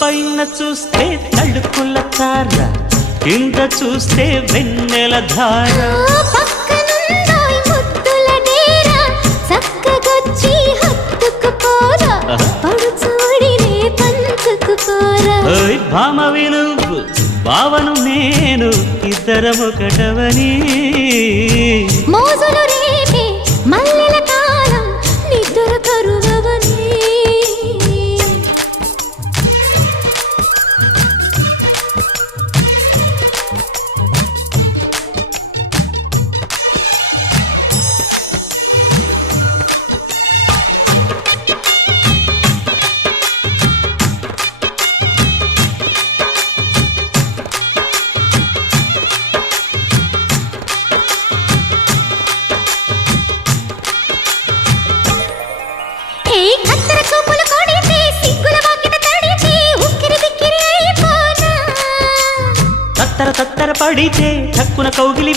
పైన చూస్తే తడుకుల తార, కింద చూస్తే వెన్నెల ధార. పక్కనుందోయ్ ముద్దుల డేరా, చక్కగొచ్చి హత్తుకుపోరా, పడుచూడినే పంచుకుపోరా. ఓయ్ భామ విలువు భావను నేను, ఇద్దరమొకటవని. మోజులు రేపే మల్లెల కాలం, నిద్ర కరువవని. తత్తర తత్తర పడితే తక్కున కౌగిలి